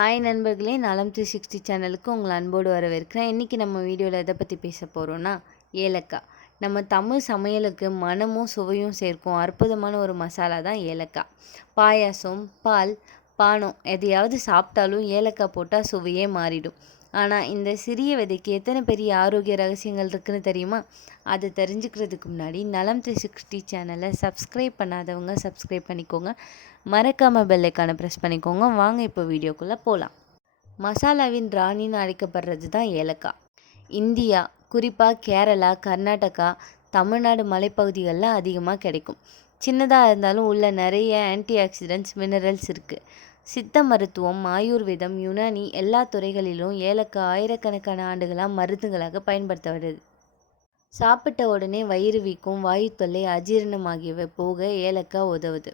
Hi நண்பர்களே, நலம் 360 சேனலுக்கு உங்களை அன்போடு வரவேற்கிறேன். இன்றைக்கி நம்ம வீடியோவில் எதை பற்றி பேச போகிறோன்னா, ஏலக்காய். நம்ம தமிழ் சமையலுக்கு மனமும் சுவையும் சேர்க்கும் அற்புதமான ஒரு மசாலா தான் ஏலக்காய். பாயாசம், பால், பானம் எதையாவது சாப்பிட்டாலும் ஏலக்காய் போட்டால் சுவையே மாறிடும். ஆனால் இந்த சிறிய விதைக்கு எத்தனை பெரிய ஆரோக்கிய ரகசியங்கள் இருக்குன்னு தெரியுமா? அதை தெரிஞ்சுக்கிறதுக்கு முன்னாடி நலம் 360 சேனலை சப்ஸ்கிரைப் பண்ணாதவங்க சப்ஸ்கிரைப் பண்ணிக்கோங்க. மறக்காமல் பெல்லைக்கான ப்ரெஸ் பண்ணிக்கோங்க. வாங்க இப்போ வீடியோக்குள்ளே போகலாம். மசாலாவின் ராணின்னு அழைக்கப்படுறது தான் ஏலக்காய். இந்தியா, குறிப்பாக கேரளா, கர்நாடகா, தமிழ்நாடு மலைப்பகுதிகளில் அதிகமாக கிடைக்கும். சின்னதாக இருந்தாலும் உள்ள நிறைய ஆன்டி ஆக்சிடென்ட்ஸ், மினரல்ஸ் இருக்குது. சித்த மருத்துவம், ஆயுர்வேதம், யுனானி எல்லா துறைகளிலும் ஏலக்காய் ஆயிரக்கணக்கான ஆண்டுகளாக மருந்துகளாக பயன்படுத்தப்படுது. சாப்பிட்ட உடனே வயிறு வீக்கம், வாயு தொல்லை, அஜீரணம் ஆகியவை போக ஏலக்காய் உதவுது.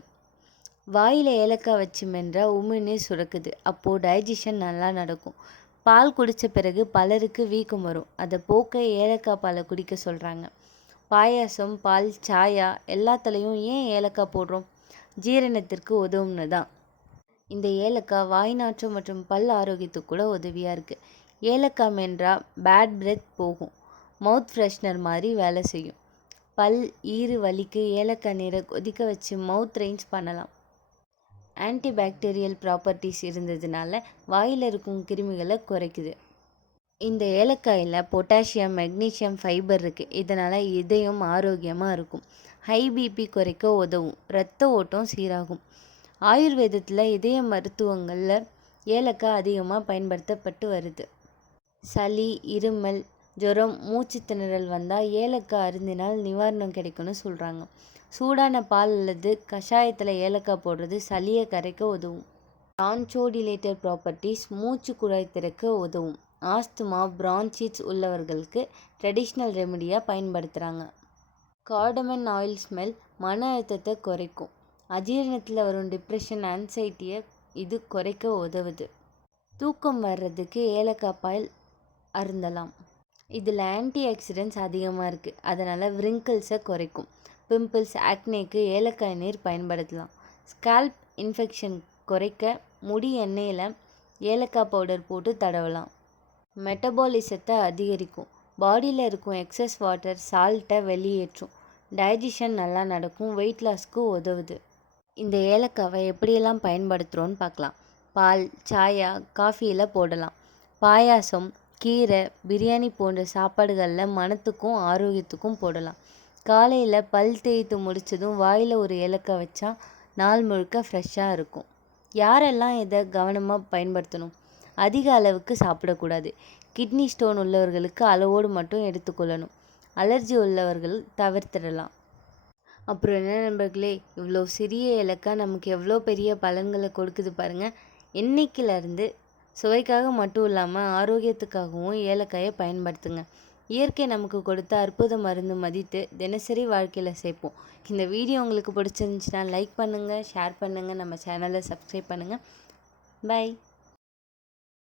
வாயில் ஏலக்காய் வச்சு மென்றா உமிழ்நீர் சுரக்குது. அப்போது டைஜஷன் நல்லா நடக்கும். பால் குடித்த பிறகு பலருக்கு வீக்கம் வரும். அதை போக்க ஏலக்காய் பாலை குடிக்க சொல்கிறாங்க. பாயாசம், பால், சாயா எல்லாத்துலேயும் ஏன் ஏலக்காய் போடுறோம்? ஜீரணத்திற்கு உதவும்னு தான். இந்த ஏலக்காய் வாய் நாற்றம் மற்றும் பல் ஆரோக்கியத்துக்கு கூட உதவியாக இருக்குது. ஏலக்காய் மென்றா பேட் பிரெத் போகும். மவுத் ஃப்ரெஷ்னர் மாதிரி வேலை செய்யும். பல் ஈறு வலிக்கு ஏலக்காய் நீரை கொதிக்க வச்சு மவுத் ரைன்ஸ் பண்ணலாம். ஆன்டிபாக்டீரியல் ப்ராப்பர்ட்டிஸ் இருந்ததுனால வாயில் இருக்கும் கிருமிகளை குறைக்குது. இந்த ஏலக்காயில் பொட்டாசியம், மெக்னீஷியம், ஃபைபர் இருக்குது. இதனால் இதயம் ஆரோக்கியமாக இருக்கும். ஹை பிபி குறைக்க உதவும். இரத்த ஓட்டம் சீராகும். ஆயுர்வேதத்தில் இதய மருத்துவங்களில் ஏலக்காய் அதிகமாக பயன்படுத்தப்பட்டு வருது. சளி, இருமல், ஜுரம், மூச்சு திணறல் வந்தால் ஏலக்காய் அருந்தினால் நிவாரணம் கிடைக்கும்னு சொல்கிறாங்க. சூடான பால் அல்லது கஷாயத்தில் ஏலக்காய் போடுறது சளியை கரைக்க உதவும். பிரான்சோடிலேட்டர் ப்ராப்பர்ட்டிஸ் மூச்சு குழாய் திறக்க உதவும். ஆஸ்துமா, பிரான்சிட்ஸ் உள்ளவர்களுக்கு ட்ரெடிஷ்னல் ரெமடியாக பயன்படுத்துகிறாங்க. கார்டமன் ஆயில் ஸ்மெல் மன அழுத்தத்தை குறைக்கும். அஜீரணத்தில் வரும் டிப்ரெஷன், ஆன்சைட்டியை இது குறைக்க உதவுது. தூக்கம் வர்றதுக்கு ஏலக்காய் பால் அருந்தலாம். இதில் ஆன்டி ஆக்சிடென்ட்ஸ் அதிகமாக இருக்குது. அதனால் விரிங்கிள்ஸை குறைக்கும். பிம்பிள்ஸ், ஆக்னேக்கு ஏலக்காய் நீர் பயன்படுத்தலாம். ஸ்கால்ப் இன்ஃபெக்ஷன் குறைக்க முடி எண்ணெயில் ஏலக்காய் பவுடர் போட்டு தடவலாம். மெட்டபாலிசத்தை அதிகரிக்கும். பாடியில் இருக்கும் எக்ஸஸ் வாட்டர், சால்ட்டை வெளியேற்றும். டைஜஷன் நல்லா நடக்கும். வெயிட் லாஸ்க்கு உதவுது. இந்த ஏலக்காவை எப்படியெல்லாம் பயன்படுத்துகிறோன்னு பார்க்கலாம். பால், சாயா, காஃபியில் போடலாம். பாயாசம், கீரை, பிரியாணி போன்ற சாப்பாடுகளில் மணத்துக்கும் ஆரோக்கியத்துக்கும் போடலாம். காலையில் பல் தேய்த்து முடித்ததும் வாயில் ஒரு ஏலக்காய் வச்சா நாள் முழுக்க ஃப்ரெஷ்ஷாக இருக்கும். யாரெல்லாம் இதை கவனமாக பயன்படுத்தணும்? அதிக அளவுக்கு சாப்பிடக்கூடாது. கிட்னி ஸ்டோன் உள்ளவர்களுக்கு அளவோடு மட்டும் எடுத்துக்கொள்ளணும். அலர்ஜி உள்ளவர்கள் தவிர்த்திடலாம். அப்புறம் என்ன நண்பர்களே, இவ்வளோ சிறிய ஏலக்காய் நமக்கு எவ்வளோ பெரிய பலன்களை கொடுக்குது பாருங்கள். இன்னைக்கிலேருந்து சுவைக்காக மட்டும் இல்லாமல் ஆரோக்கியத்துக்காகவும் ஏலக்காயை பயன்படுத்துங்க. இயற்கை நமக்கு கொடுத்த அற்புத மருந்து மதித்து தினசரி வாழ்க்கையில் சேர்ப்போம். இந்த வீடியோ உங்களுக்கு பிடிச்சிருந்துச்சுன்னா லைக் பண்ணுங்கள், ஷேர் பண்ணுங்கள், நம்ம சேனலை சப்ஸ்கிரைப் பண்ணுங்கள். பை.